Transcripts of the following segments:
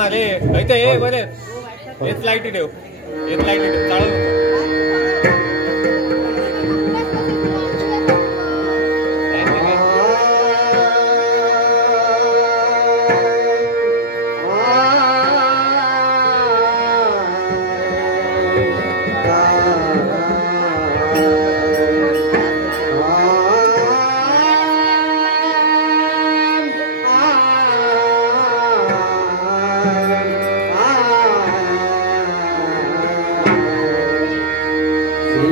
मारे इथे हे बरे हेच लाईटी ठेव चालू श्री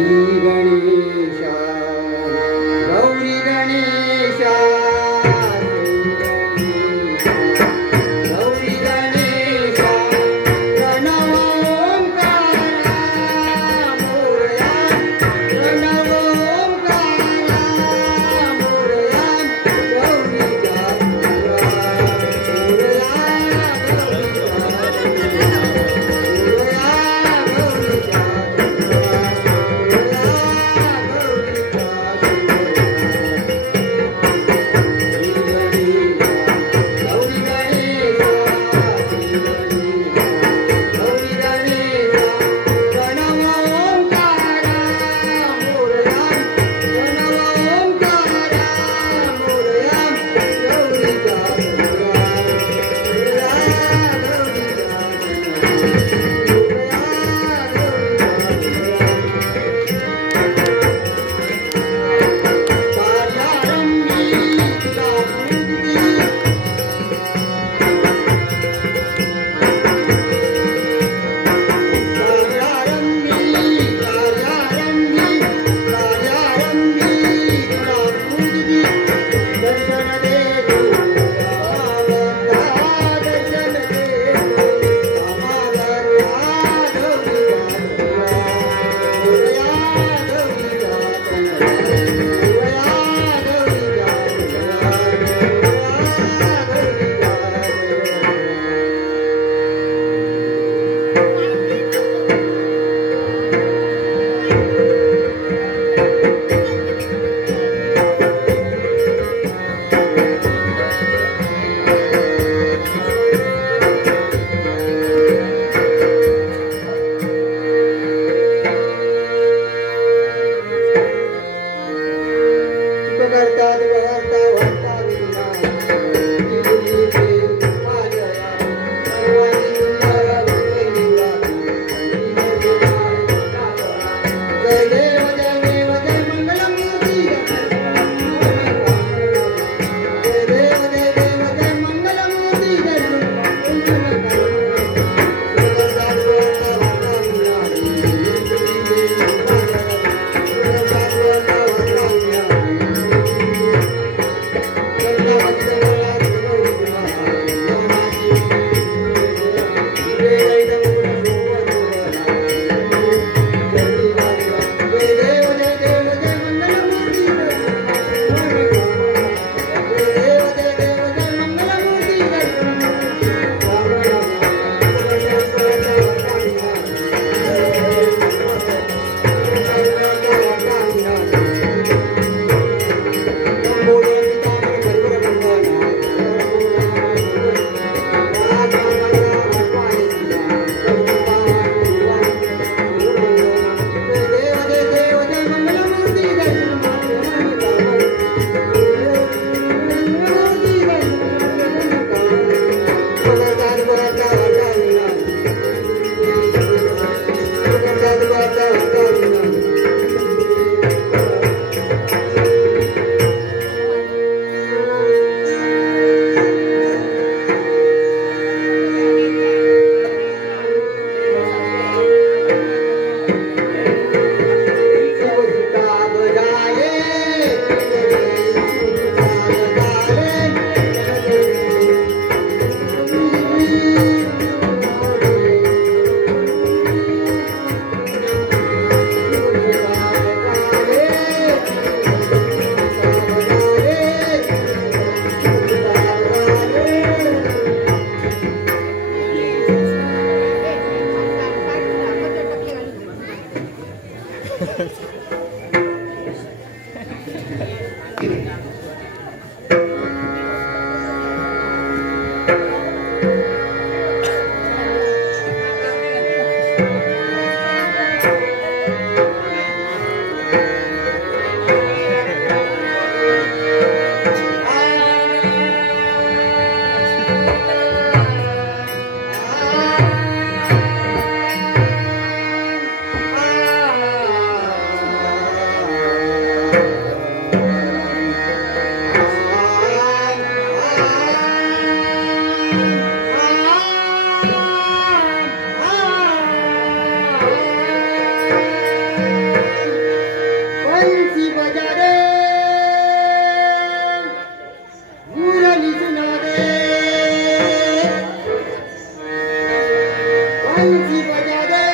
बंसी बजा दे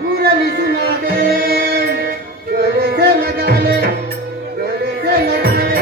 मुरली सुना दे गले से लगा ले गले से लगा ले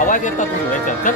आवाज येतात तुम्ही याच्यात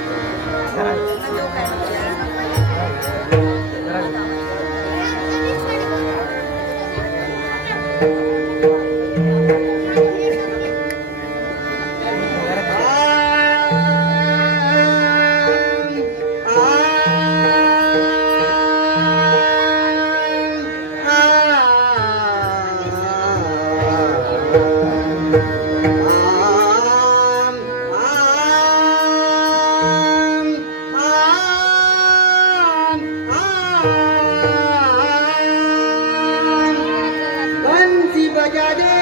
बजा दे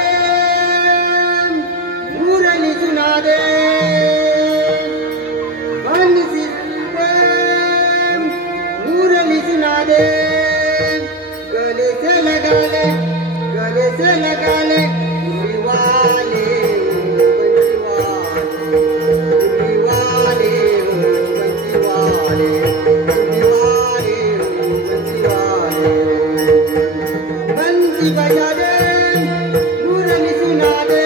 मुरली सुना दे बंसी मुरली सुना दे गले से लगा ले गले से लगा ले वाले बंसी बजा दे मुरली सुना दे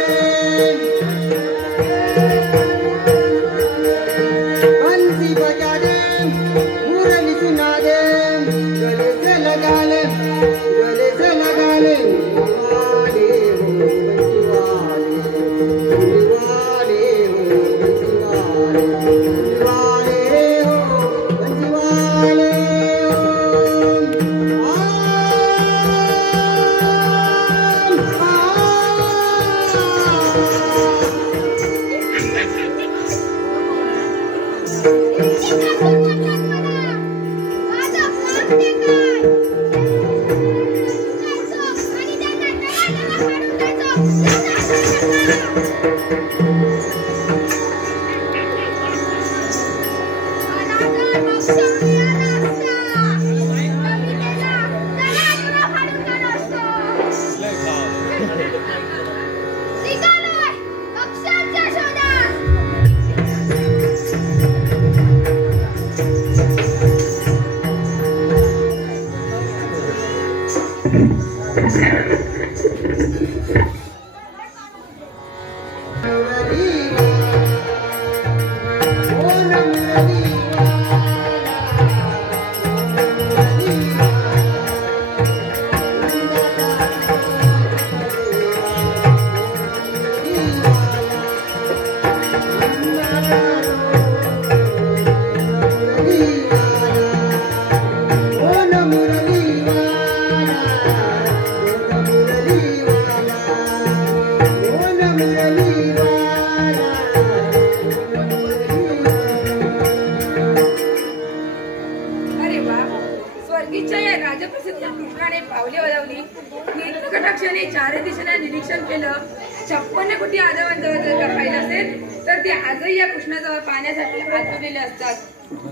बंसी बजा दे मुरली सुना दे गले से लगा ले गले से लगा ले वाले Thank you. स्वर्गीच्या या राजप्रसिद्ध कृष्णाने पावले वळवली. नेत्रकटाक्षाने चारही दिशेला निरीक्षण केलं. 56 कोटी आदवांजवळ जर का पाहिलं असेल तर ते आजही या कृष्णाजवळ पाहण्यासाठी आतुरलेले असतात.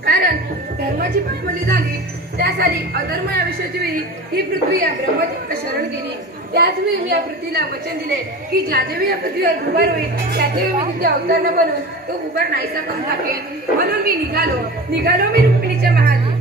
कारण धर्माची पायमल्ली झाली त्या साली अधर्म या विषयाची वेळी ही पृथ्वी या ब्रह्मदेवाला शरण गेली. त्याच वेळी मी या पृथ्वीला वचन दिले की ज्यावेळी या पृथ्वीवर उभार होईल त्याचे मी तिथे अवतार न बनवून तो उभार नाहीसा करून टाकेन. म्हणून मी निघालो मी रुक्मिणीच्या महाली.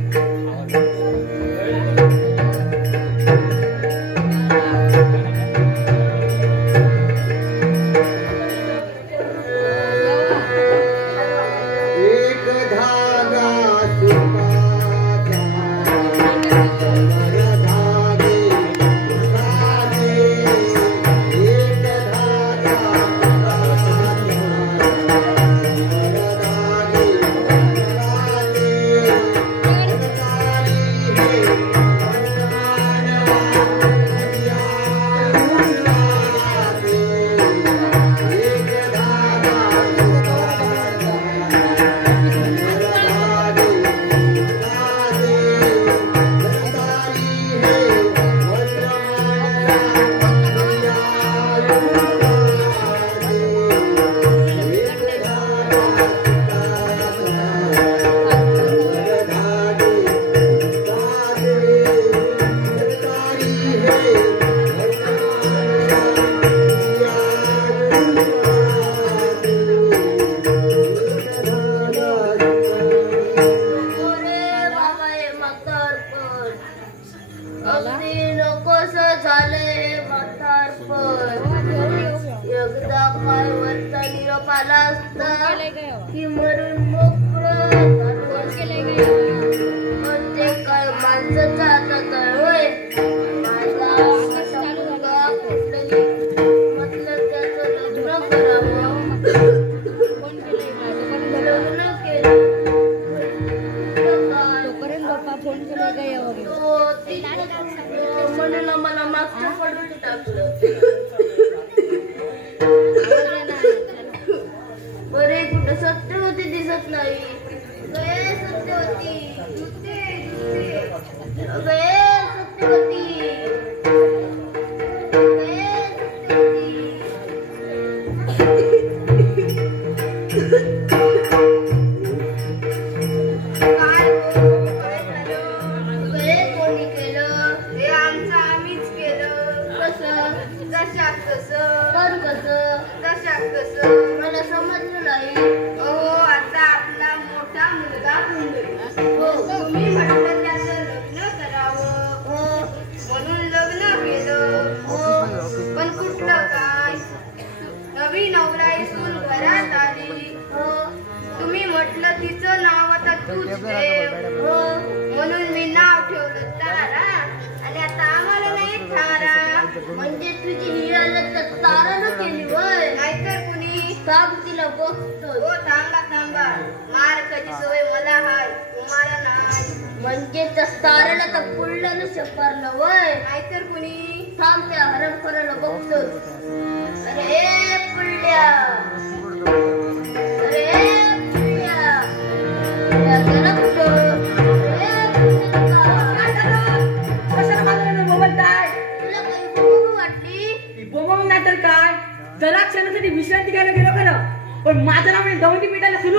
विश्रांती घ्यायला गेलो खरं पण माझं नाव नाही दवंडी पेटायला सुरू.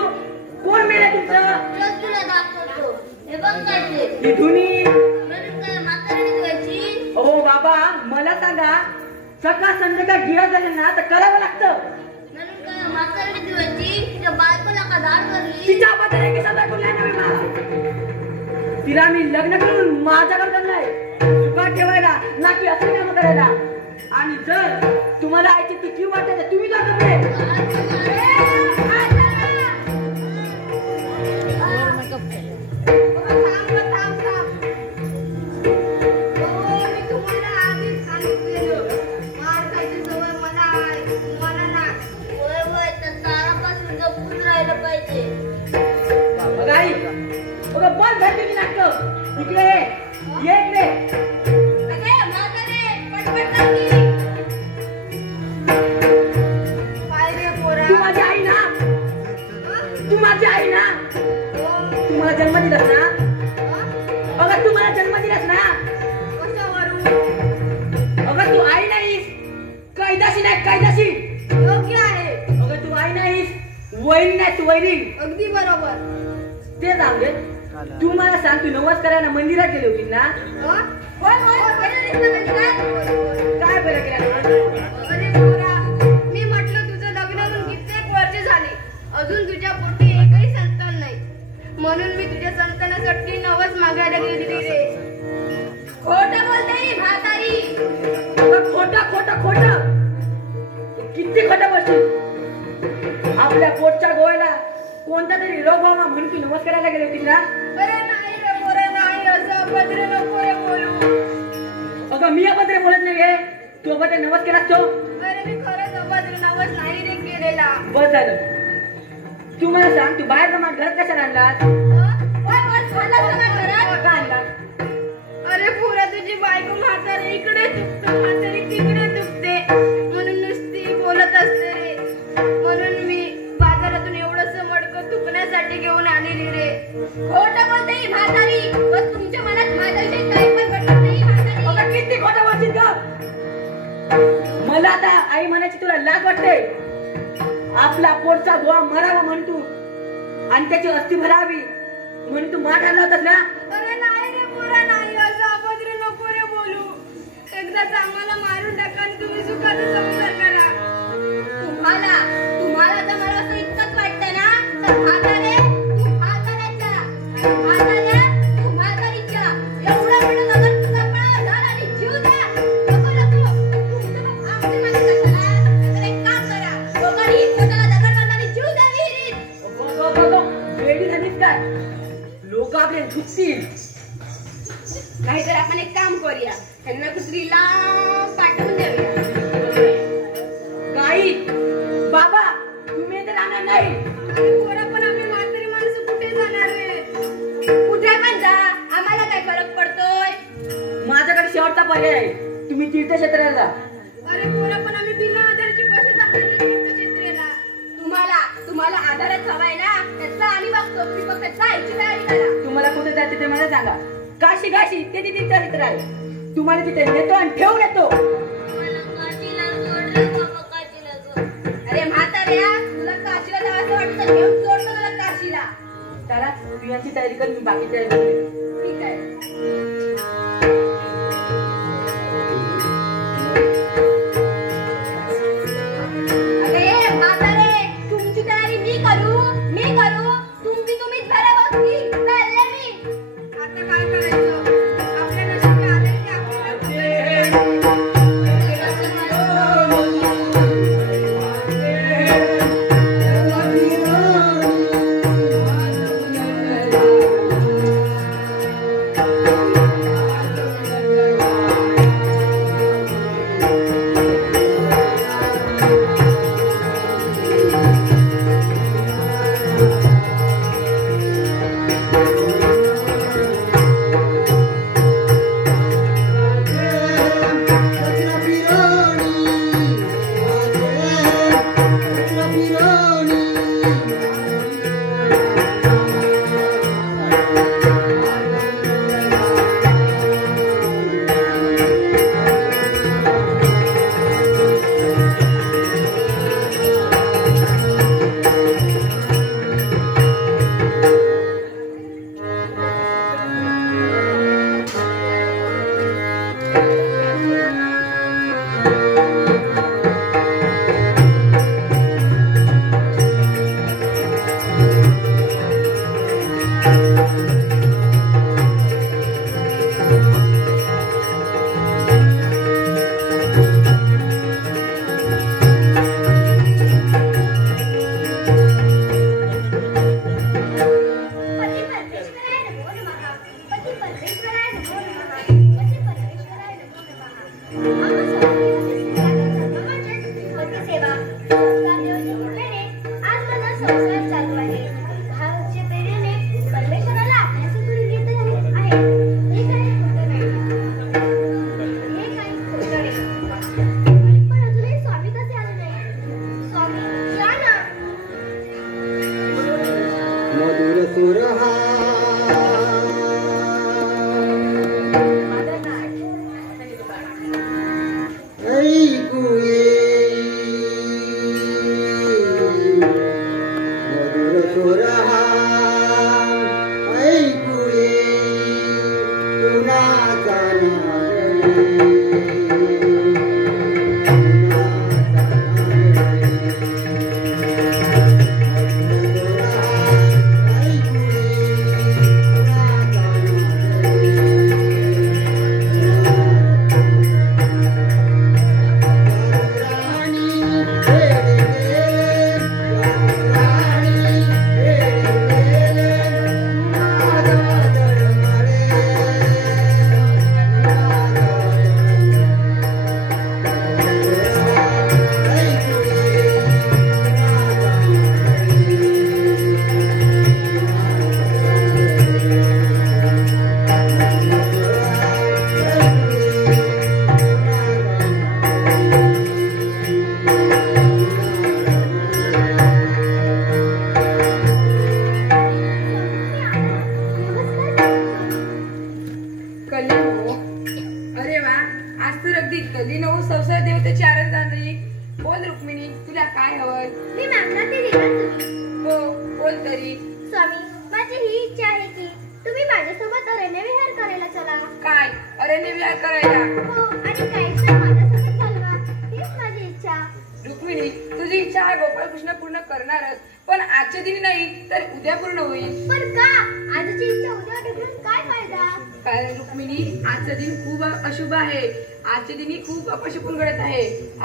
कोण मेला तुमचं? हो बाबा मला सांगा सकाळ संध्याकाळ गिळा झाले ना तर करावं लागतं. तिच्या बद्दल की सदा कोण तिला मी लग्न करून माझ्याकडे करणार सुखात ठेवायला ना की असं काम करायला. आणि जर तुम्हाला आयची तिची वाटत तर तुम्ही जाता बस भेटली नाटक इकडे एक तू माझी आई ना तू माझी आई ना तू मला जन्म दिलास ना अगं तू मला जन्म वैरी अगदी बरोबर. ते जाऊ दे. तू मला सांग, तू नवस करायला मंदिरात गेली होती ना? होय होय काय बरं केलं? अरे पोरा, मी म्हटलं तुझं लग्न होऊन कित्येक वर्ष झाली, अजून तुझ्या पोटी एकही संतान नाही, म्हणून मी तुझ्या संतानासाठी नवस मागायला गेली रे. खोटं बोलते म्हातारी. खोटं खोटं खोटं किती खोटं बोलशील? आपल्या पोटच्या गोव्याला कोणता तरी रोग व्हावा म्हणून तू नमस करायला गेली होती ना? अरे नाही रे पोरा, नाही, असं अभद्र नको रे बोलू. अगं मी अभद्र बोलत नाही गे. तू अभद्र नवस केलास तो? अरे मी खरंच अभद्र नवस नाही रे केलेला. बस झालं. तू मला सांग, तू बाहेर जमा घरात कशाला आणलास? का आणलास? अरे पोरा, तुझी बायको म्हातारी इकडे दुखते, म्हातारी तिकडे दुखते, म्हणून नुसती बोलत असते रे. म्हणून मी बाजारातून एवढंसं मडकं दुखण्यासाठी घेऊन आलेली रे. खोटं बोलते म्हातारी. बस तुमच्या मनात माझ्याविषयी काही पण घडत नाही म्हातारी. अगं किती खोटं बोलशील का? मला आता आई म्हणायची तुला लाज वाटते? आपला पोटचा गोवा मरावा म्हणतो आणि त्याची अस्थी भरावी म्हणून तू माठ आणला होतास ना? अरे नाही रे पोरा, नाही, असं अभद्र नको रे बोलू. एकदाच आम्हाला मारून टाका आणि तुम्ही सुखाचा संसार करा. तुम्हाला जर मला असं इतकंच वाटतं ना, तर म्हातारे तू म्हाताऱ्याच्या, म्हाताऱ्या तू म्हातारीच्या. एवढं म्हणून अगर तुझा पाय झाला आणि जीव द्या. नको नको, तुमचं मग आमचे माझे कशाला? तर एक काम करा, दोघांनी पोटाला दगड बांधा आणि जीव द्या विहिरीत. वेडी झालीस काय? लोक आपले झुकतील. नाहीतर आपण एक काम करूया, त्यांना कुत्रीला पाठवून देऊया. काही बाबा तुम्ही इथे राहणार नाही. पोरा, पण आम्ही म्हातारी माणसं कुठे जाणार रे? कुठे पण जा, आम्हाला काय फरक पडतोय? माझ्याकडे शेवटचा पर्याय आहे. तुम्ही तीर्थक्षेत्राला जा. अरे पोरा, पण आम्ही बिना आधाराची कशी जाणार रे तीर्थक्षेत्राला? तुम्हाला आधारच हवाय ना, त्याचा आम्ही बघतो. तुम्ही फक्त जायची तयारी करा. तुम्हाला कुठे जायचं ते मला सांगा. काशी काशी ते तीर्थक्षेत्र आहे. तुम्हाला तिथे नेतो आणि ठेवून येतो. अरे म्हाताऱ्या, तुला काशीला जायचं वाटतं तर घेऊन सोडतो तुला काशीला. चला तू यांची तयारी कर, मी बाकी तयारी करते. ठीक आहे. अरे म्हातारे, तुमची तयारी मी करू. तुम्हीच भरा बघती. चालले मी. आता काय करायचं? आपल्या नशिबी आलंय की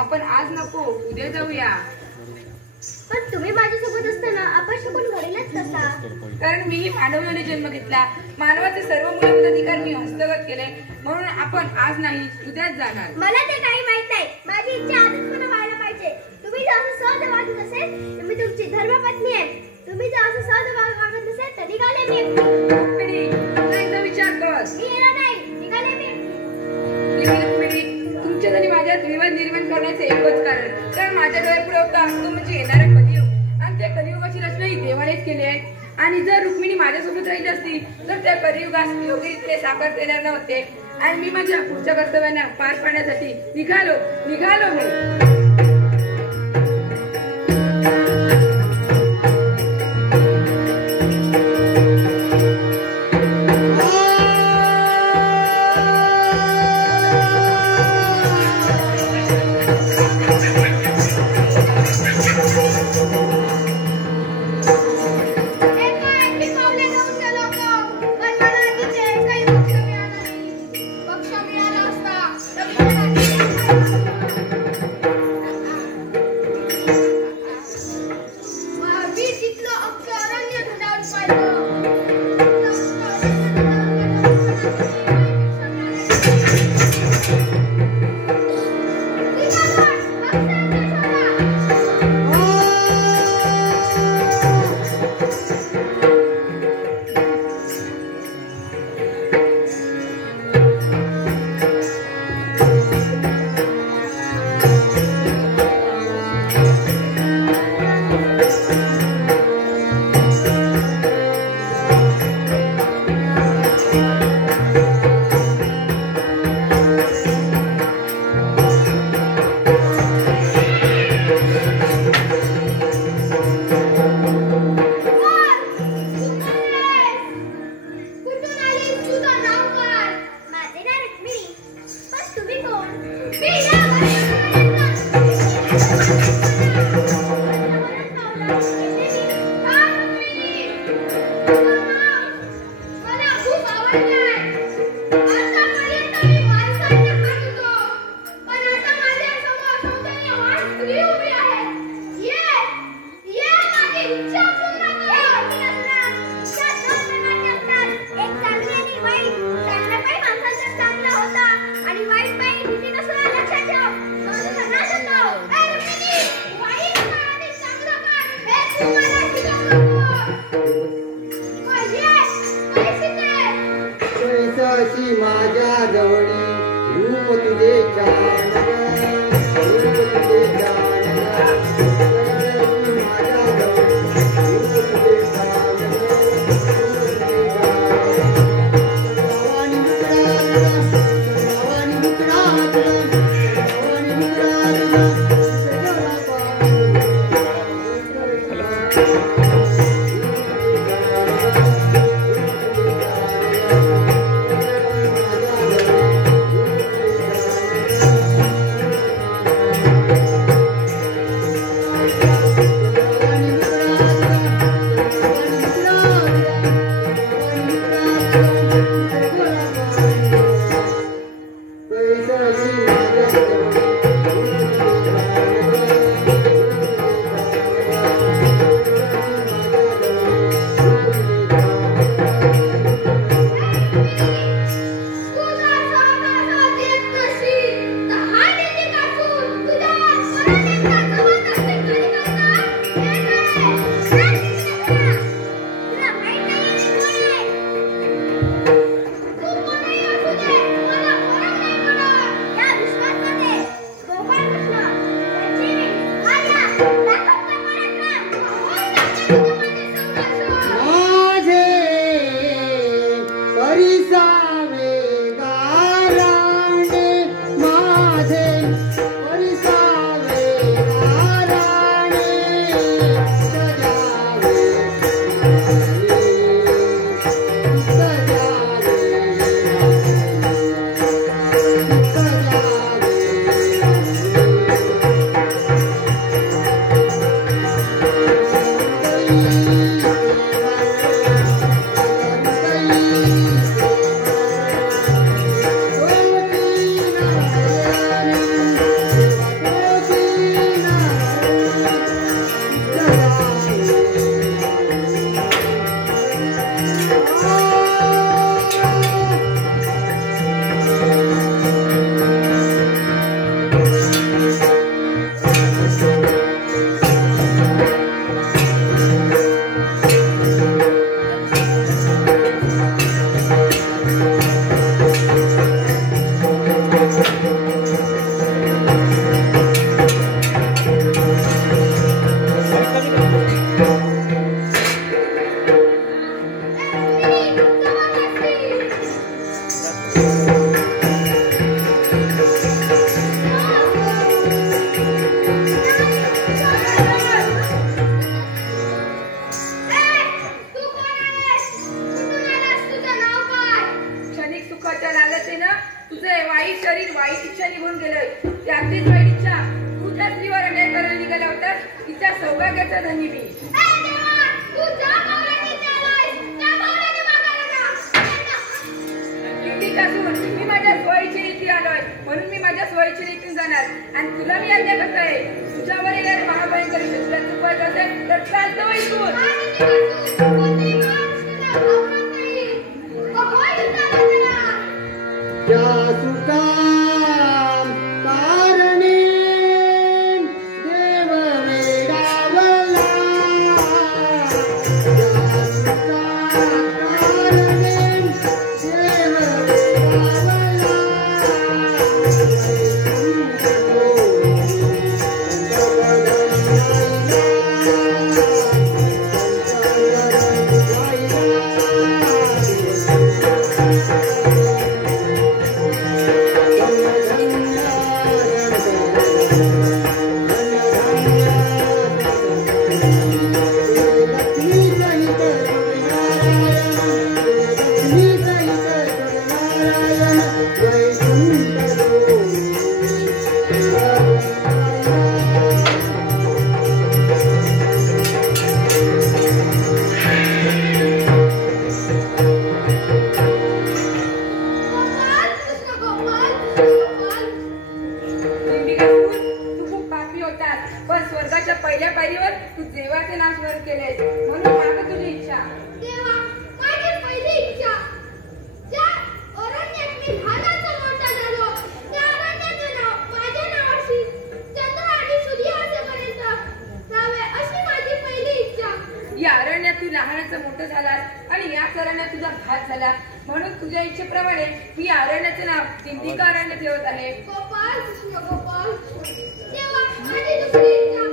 आपण आज नको उद्या जाऊया. पण तुम्ही माझ्यासोबत असताना अपशकुन घडेलच कसा? कारण मी मानवाने जन्म घेतला, मानवाचे सर्व मूलभूत अधिकार मी हस्तगत केले, म्हणून आपण आज नाही उद्याच जाणार. मला ते काही माहित नाही. माझी इच्छा आजच पूर्ण व्हायला पाहिजे. तुम्ही जर असं सहज वागत असेल तर मी तुमची धर्मपत्नी आहे. तुम्ही जर असं सहज वागत नसेल तर निघाले मी एकटी. एकदा विचार कर. मी येणार नाही, निघाले मी एकटी. तुमच्यात आणि माझ्यात विवाद निर्माण करण्याचे एकच कारण माझ्या डोळ्यापुढे होता तो म्हणजे येणारा कलियुग, आणि त्या कलियुगाची रचना ही देवानेच केली आहे. आणि जर रुक्मिणी माझ्यासोबत राहिली असती तर त्या कलियुगास योग्यरीत्या साकारता येणार नव्हते, आणि मी माझ्या पुढच्या कर्तव्यांना पार पाडण्यासाठी निघालो मी. परिसावे गाराणे माझे परिसावे गाराणे सजावे क्षणिक सुखाच्या लालसेनं तुझे वाईट शरीर वाईट इच्छा निघून गेलंय. त्यातलीच वाईट इच्छा तुझ्या स्त्रीवर अन्याय करायला निघाला होतास. तिच्या सौभाग्याचा धनी मी. मी माझ्या स्वइच्छे रीती आलोय म्हणून मी माझ्या स्वइच्छे रीतीने जाणार आणि तुला मी आज्ञा करताय तुझ्यावर येणारे महाभयंकर तुला चुकवायचं असेल तर चालतो इथून. सुका कारणे देव वेडावला पण स्वर्गाच्या पहिल्या पायरीवर तू देवाचे नाम स्मरण केले म्हणून माग तुझी इच्छा. देवा माझी पहिली इच्छा ज्या अरण्यात मी लहानाचा मोठा झालो त्या अरण्याचे नाव माझ्या नावाशी चंद्र आणि सूर्य असेपर्यंत राहावे अशी माझी पहिली इच्छा. या अरण्यात तू लहानाचा मोठं झालास आणि याच अरण्यात तुझा घात झाला म्हणून तुझ्या इच्छेप्रमाणे मी या अरण्याचे नाव दिंडिका अरण्य ठेवत आहे. गोपाल कृष्ण गोपाल देवा माझी दुसरी इच्छा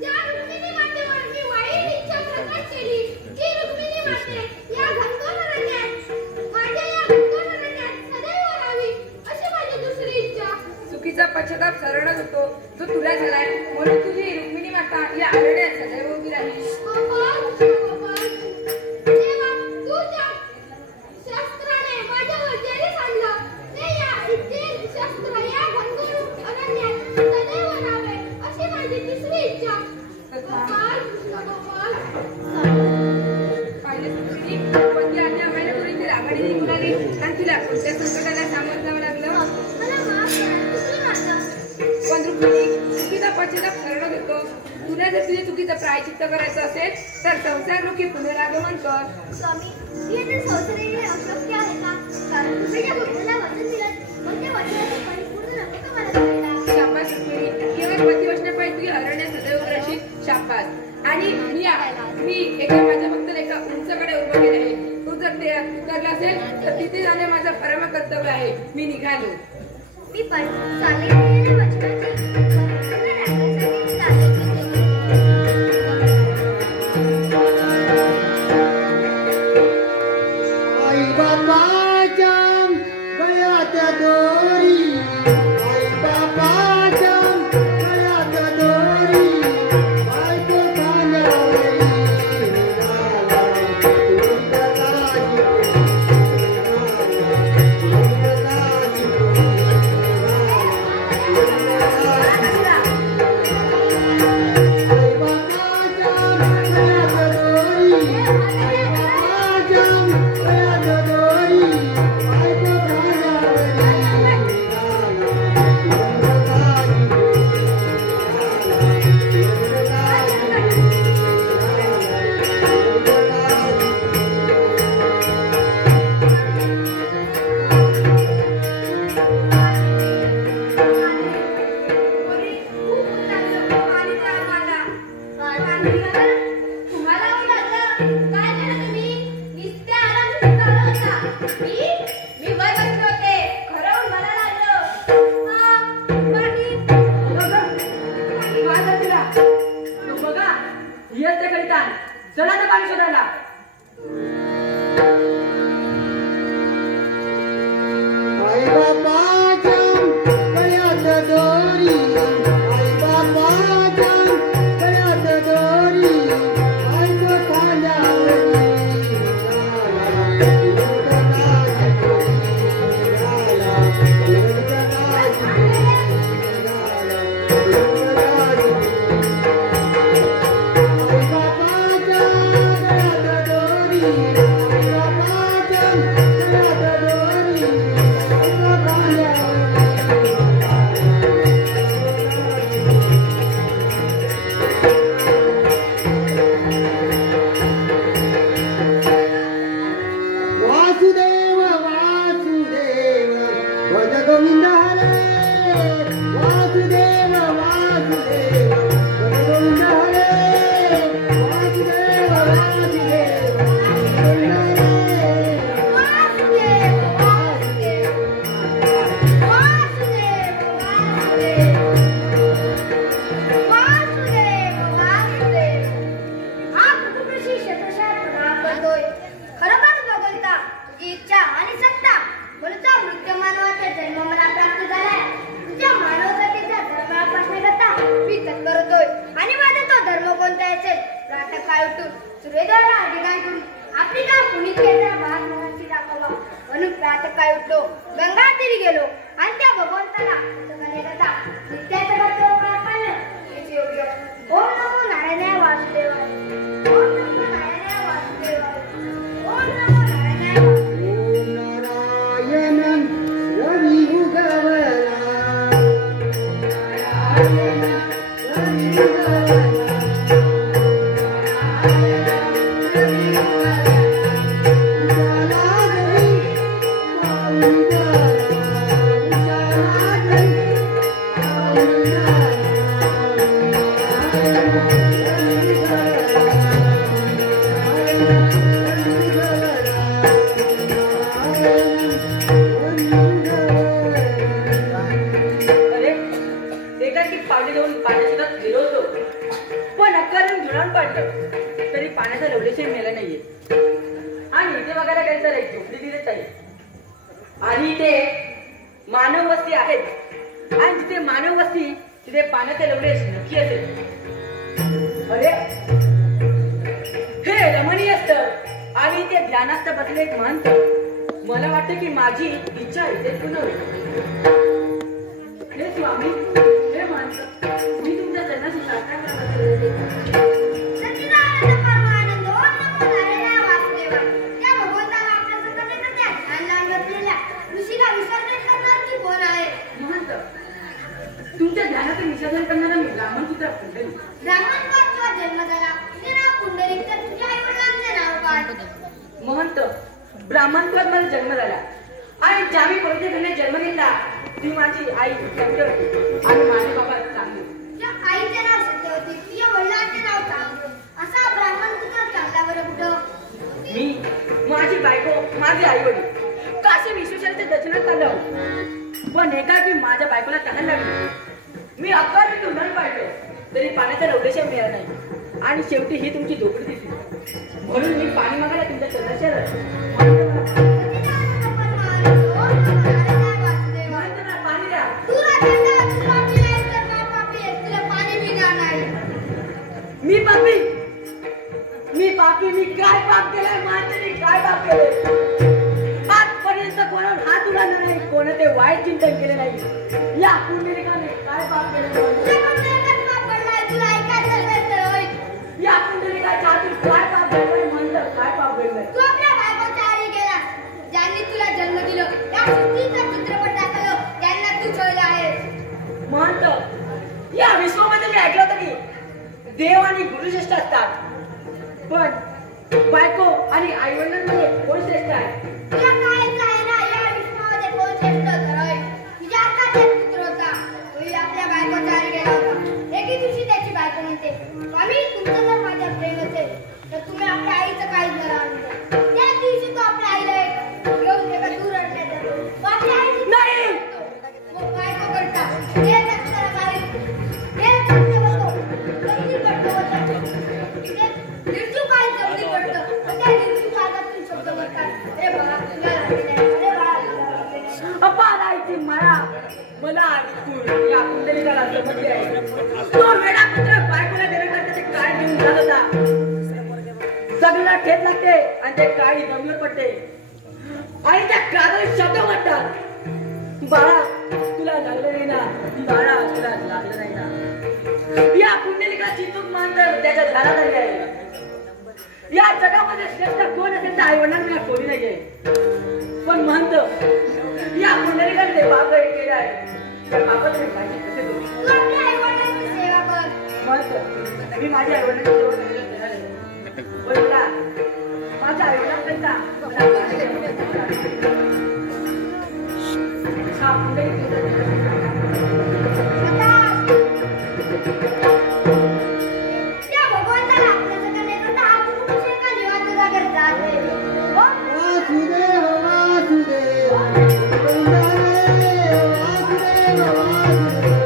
ज्या रुक्मिणी मातेवर मी वाईट इच्छा प्रकट केली ती रुक्मिणी माते या घनघोर अरण्यात माझ्या या घनघोर अरण्यात सदैव राहावी अशी माझी दुसरी इच्छा. चुकीचा पश्चाताप सरणच होतो जो तुला झालाय म्हणून तुझी रुक्मिणी माता या अरण्यात सदैव उभी राहील. गोपाल कृष्ण गोपाल देवा तू ज्या शस्त्राने माझ्यावर जेरी सांडलं ते या इच्छेत शस्त्र या घनघोर अरण्यात सदैव राहावे अशी माझी तिसरी इच्छा. गोपाल कृष्ण गोपाल पाहिजे तुझी पण ती आज्ञा महिन्यापूर्वी ती रागाडी निघून आली आणि तुला कोणत्या संकटाला सामोरं जावं लागलं. मला माफ करा चुकलं माझं. पण रुक्मिणी चुकीचा पश्चाताप सरणच होतो. तुला जर तुझ्या चुकीचं प्रायचित्त करायचं असेल तर संसार रूपी पुनरागमन कर. स्वामी हे तर संसार येणे अशक्य आहे का? कारण तुम्ही ज्या गोष्टीला वचन दिलं मग त्या वचनाचं परिपूर्ण नको का मला करायला? शाबास रुक्मिणी केवळ प्रतिवचनापायी तुझी अरण्य सदैव राहशील. शाबास. आणि मी एका माझ्या भक्ताला एका उंचकडे उभं केलं आहे. तू जर ते करला असेल तर तिथे जाणे माझं परम कर्तव्य आहे. मी निघालो. मी पण सांगितलेल्या वचनाची परिपूर्ण राखण्यासाठी चालले. आई बाबा दोरी आई बापाच्या गळ्यात दोरी बायको खांद्यावरी निघाला चला तर पाणी शोधायला. आई बापाच्या गळ्यात दोरी आई बापाच्या गळ्यात दोरी बायको खांद्यावरी वासुदेव वासुदेव भज गोविंद हरे वासुदेव वासुदेव भज गोविंद हरे वासुदेव वासुदेव इच्छा आणि सत्ता बोलचा मृत्यू मानवाचा जन्म मला प्राप्त झालाय. तुझ्या मानवतेच्या धर्मापासून करता मी तत्पर होतोय आणि माझा तो धर्म कोणता असेल प्रातः काय उठून सूर्योदयाला अधिकार करून आपली का पुनीत केलेल्या महात्मांची दाखवा म्हणून प्रातः काय उठलो गंगा तीरी गेलो आणि त्या भगवंताला करता नित्याचं कर्तव्य पार पाडलं हेच योग्य. ओम नमो नारायणाय वासुदेवाय ओम नमो नारायणाय वासुदेवाय ओम नमो नारायणाय नारायण रवी उगवला नारायण रवी उगवला अरे एकाकी पाणी देऊन पाण्याच्या गेलो होतो पण अक्कारून जुळून पडलं तरी पाण्याचा लवलेशही मेला नाहीये. आणि इथे बघायला काही तर एक झोपडी दिलेच आहे आणि इथे मानव वस्ती आहेत आणि जिथे मानव वस्ती तिथे पाण्याचा लवलेश नक्की असेल. अरे हे रमणीय असतं आणि ते ध्यानास्थ बसले एक महंत. मला वाटतं की माझी इच्छा इथे पूर्ण होईल. हे स्वामी हे महंत मी तुमच्या जन्माची प्रार्थना करत सच्चिदानंद परमानंद ओम नमो नारायणाय वासुदेवाय. त्या भगवंताला आपल्या संकटात त्या ध्यान लावून बसलेल्या ऋषीला विसर्जन करणार की कोण आहे? महंत तुमच्या ध्यानाचं विसर्जन करणारा मी ब्राह्मणपुत्र पुंडलिक. ब्राह्मणत्वाचा जन्म झाला ते नाव पुंडलिक तर तुझ्या आई वडिलांचे नाव काय? महंत ब्राह्मणत्वात माझा जन्म झाला आणि ज्यावेळी पवित्र घरात जन्म घेतला ती माझी आई सत्य होती आणि माझे बाबा चांगले. तुझ्या आईचे नाव सत्यवती तुझ्या वडिलांचे नाव चांगले असा ब्राह्मण पुत्र चांगला बरं कुठं? मी माझी बायको माझे आई वडील काशी विश्वेश्वराच्या दर्शनात आलो पण एकाकी माझ्या बायकोला तहान लागली. मी अक्काने धुंडण पाडलो तरी पाण्याचा लवलेशा मिळाला नाही आणि शेवटी ही तुमची झोपडी दिसली म्हणून मी पाणी मागायला तुमच्या चरणाशी आलो. सच्चिदानंद परमानंद ओम नमो नारायणाय वासुदेवाय. कोणते वाईट चिंतन केले नाही. या पुंडलिकाने काय पाप केले या पुंडलिकाच्या हातून काय पाप घडलं म्हणतं काय पाप घडलं. तू आपल्या बायकोच्या आरी गेलास. ज्यांनी तुला जन्म दिलं त्या सृष्टीचा चित्रपट दाखवलं त्यांना तू छळलं आहेस. म्हणतं या विश्वामध्ये मी ऐकलं होतं की देव आणि गुरु श्रेष्ठ असतात, पण बायको आणि आईवडिलांमध्ये कोण श्रेष्ठ आहे? तुला कायच आहे ना या विश्वामध्ये कोण श्रेष्ठ ठरवय. तुझ्या हातात एक पुत्र होता. तोही आपल्या बायकोच्या आरी गेला होता. एके दिवशी त्याची बायको म्हणते, स्वामी तुमचं जर माझ्या प्रेम असेल तर तुम्ही आपल्या आईचं काहीच बरं आणलं. त्या दिवशी तो आपल्या आईला घेऊन एका दूर अडण्यात जातो. आपल्या आईची नाही. मग बायको करता हे रस्त्याला बाहेर हे रस्ते बसतो जमिनीत पडतो निर्जू काय जमिनीत पडतं पण त्या निर्जू कागदातून शब्द करतात. अरे बाळा तुला लागले नाही. अरे बाळा तुला लागले नाही. अपारायची माया मला ऐकून या पुंडलिकाला समजले आहे. तो वेडापुत्र बायकोला देण्याकरता ते काय घेऊन जात होता. सगळ्याला ठेच लागते आणि ते काळी जमिनीवर पडते आणि त्या कागदात शब्द म्हणतात, बाळा तुला लागलं नाही ना, बाळा तुला लागलं नाही ना. या पुंडलिकाची चूक मानतर त्याच्या घरात आली आहे. या जगामध्ये श्रेष्ठ कोण असेल तर आईवडिलांना कोणी नाहीये. पण म्हणतो या पुंडलिकाने ते पाप केले आहे. त्या पापाचे माझी कसे करू. तू आपल्या आईवडिलांची सेवा कर. म्हणतो मी माझ्या आईवडिलांची सेवा करायला तयार आहे. पण मला माझ्या आईवडिलांकरता मला हा पुंडलिक त्या भगवंताला आपल्याचं करण्याकरता आपण कुठे एका निवांत जागेत जात नाही. वासुदेव वासुदेव वंदने वासुदेव वासुदेव.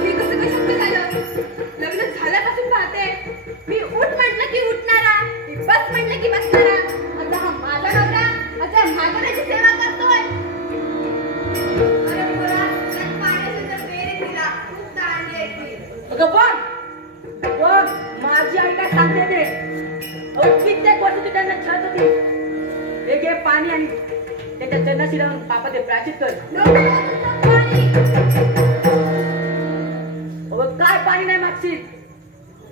हे कसं काय शक्य झालं? लग्न झाल्यापासून पाहते मी उठ म्हटलं की उठणारा, मी बस म्हटलं की बसणारा. आता हा माझा नवरा आता म्हाताऱ्याची सेवा करतोय. अरे पोरा, त्यात पाण्याची जर पेरी दिला, खूप तहान येते. अगं बघ माझी आई काय सांगते ते. कित्येक वर्ष तू त्यांना छळत होती. हे घे पाणी आणि त्याच्या चरणाशी लावून पापाचे प्रायश्चित कर. काय पाणी नाही मागशील.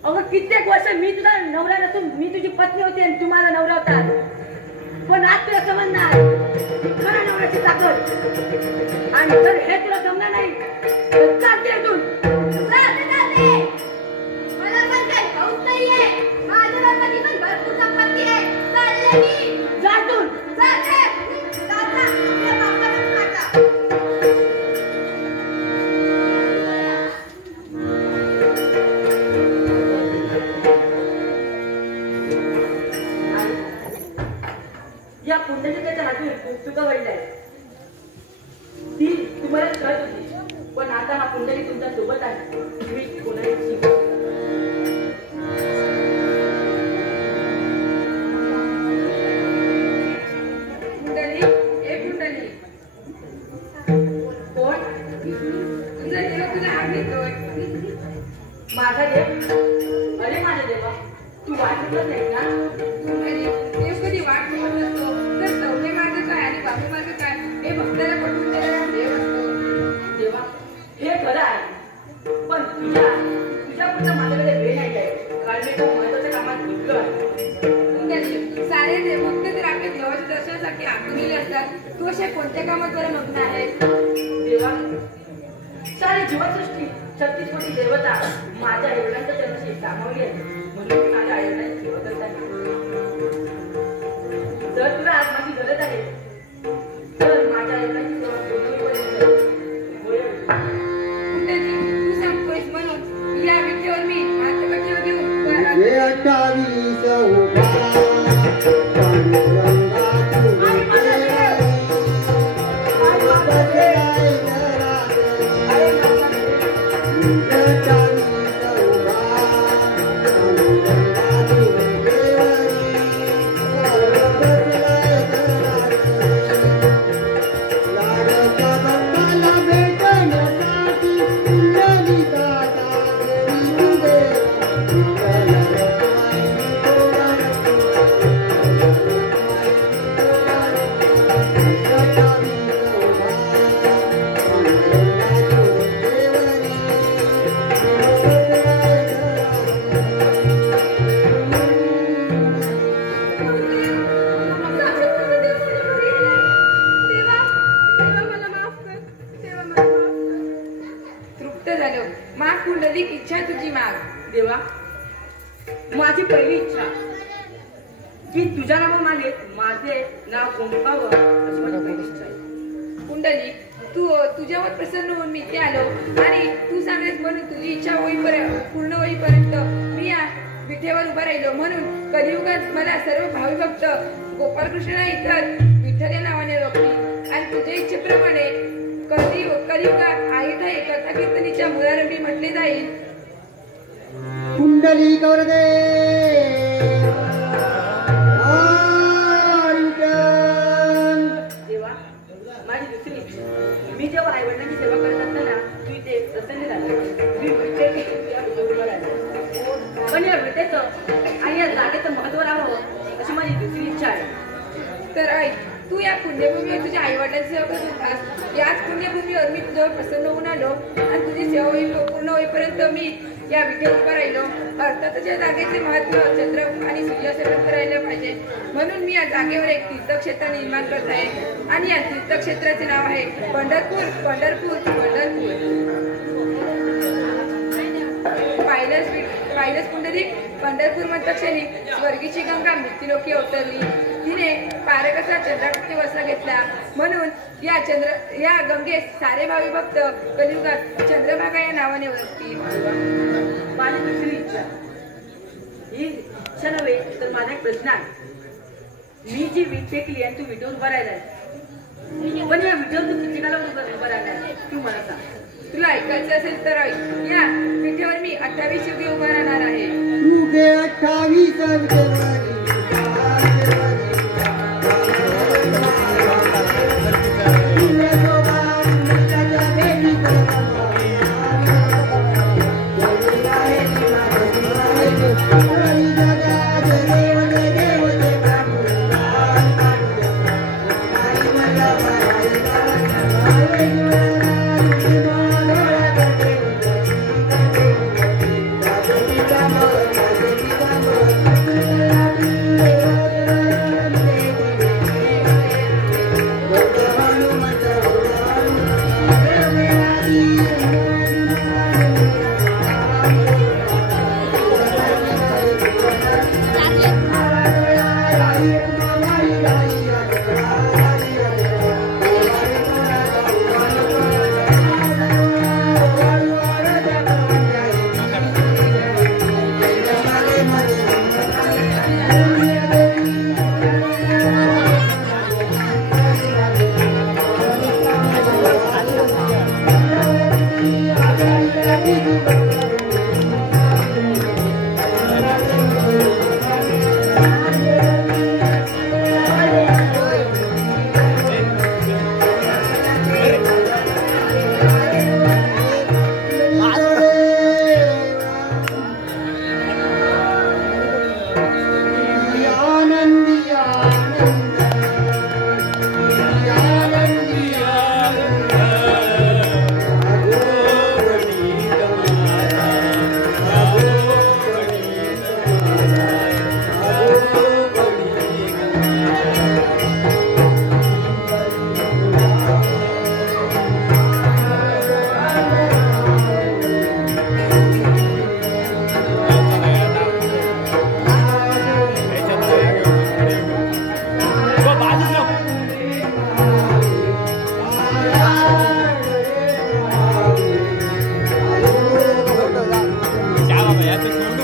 अगं कित्येक वर्ष मी तुझा नवरा नसून मी तुझी पत्नी होती आणि तू माझा नवरा होता. पण आज तुला समजणार खरा नवऱ्याची ताकद. आणि जर हे तुला जमणार नाही तर चालते इथून. मला पण काही हौस नाहीये. माझ्या बापाची पण भरपूर संपत्ती आहे. चालले मी. जा इथून. जाते. जाता. आपल्या बापालाच खाता. या पुंडलिकाच्या हातून चुका घडल्या. ती तुम्हाला कळत होती, पण आता हा पुंडलिक तुमच्या सोबत आहे. तुम्ही कोणाही शिकू. पुंडलिक, ए पुंडलिक, कोण? तुझं माझा देव, अरे माझा देवा, तू वाटतच नाही ना? देव कधी वाट बघत नसतो, तर चौथे मार्ग काय आणि बाबू मार्ग काय हे भक्ताला पटवून देणारा देव असतो. देवा, हे खरं आहे, पण तुझ्या पुढचं माझ्याकडे वेळ नाही आहे, कारण मी तो महत्वाच्या कामात गुंतलो आहे. सारे देव भक्त तर आपल्या देवाच्या दर्शनासाठी आखून गेले असतात, तू अशा कोणत्या कामात बरं मग्न आहे? देवा, सारी जीवसृष्टी 36 कोटी देवता माझ्या आईवडिलांच्या चरणाशी सामावली आहे, म्हणून माझ्या आईवडिलांची सेवा करत आहे. जर तुला आज माझी गरज आहे तर माझ्या आईवडिलांची सेवा पूर्ण तू सांगतोयस म्हणून या विटेवर मी हातकटीवर घेऊन हे 28 उभा पांडुरंगा इच्छा तुझी माग. देवा, माझी पहिली इच्छा की तुझ्या नावामागे माझे नाव ओंकावं अशी माझी पहिली इच्छा आहे. कुंडली, तू तुझ्यावर प्रसन्न होऊन मी इथे आलो आणि तू सांगेस म्हणून तुझी इच्छा होईपर्यंत पूर्ण होईपर्यंत मी या विठेवर उभा राहिलो. म्हणून कलियुगात मला सर्व भावी भक्त गोपालकृष्ण इतर विठ्ठल या नावाने ओळखली आणि तुझ्या इच्छेप्रमाणे कलियुगात आईठा कथा कीर्तनीच्या मुलारंभी म्हटले जाईल. कुंडली गौरदे देवा, माझी दुसरी इच्छा, मी जेव्हा आई वडिलांची सेवा करत असताना तू इथे प्रसन्न झाला. मी पण या विटेचं आणि या जागेचं महत्व राहावं अशी माझी दुसरी इच्छा आहे. तर ऐक, तू या पुण्यभूमीवर तुझ्या आई वडिलांची सेवा करत होतास. याच पुण्यभूमीवर मी तुझ्यावर प्रसन्न होऊन आलो आणि तुझी सेवा पूर्ण होईपर्यंत मी या विठेवर उभा राहिलो. अर्थातच या जागेचे महत्व चंद्र आणि सूर्यासेवन करायला पाहिजे, म्हणून मी या जागेवर एक तीर्थक्षेत्र निर्माण करत आहे आणि या तीर्थक्षेत्राचे नाव आहे पंढरपूर. पंढरपूर पंढरपूर पाहिलंच पुंडलिक, पंढरपूर म्हणतक्षणी स्वर्गीची गंगा मृत्यूलोकी अवतरली. तिने पारकसा चंद्राकृती वसा घेतला, म्हणून या गंगेस सारे भावी भक्त कलियुगात चंद्रभागा या नावाने ओळखतील. माझी दुसरी इच्छा, ही इच्छा नव्हे तर माझा एक प्रश्न आहे. मी जी वीट फेकली आणि तू विटेवर उभा राहिलाय, पण या विटेवर तू किती काला उभा राहिलाय तू मला सांग. तुला ऐकायचं असेल तर ऐक, या विठेवर मी 28 युगे उभा राहणार आहे. युगे 28 Yeah. याचं सोड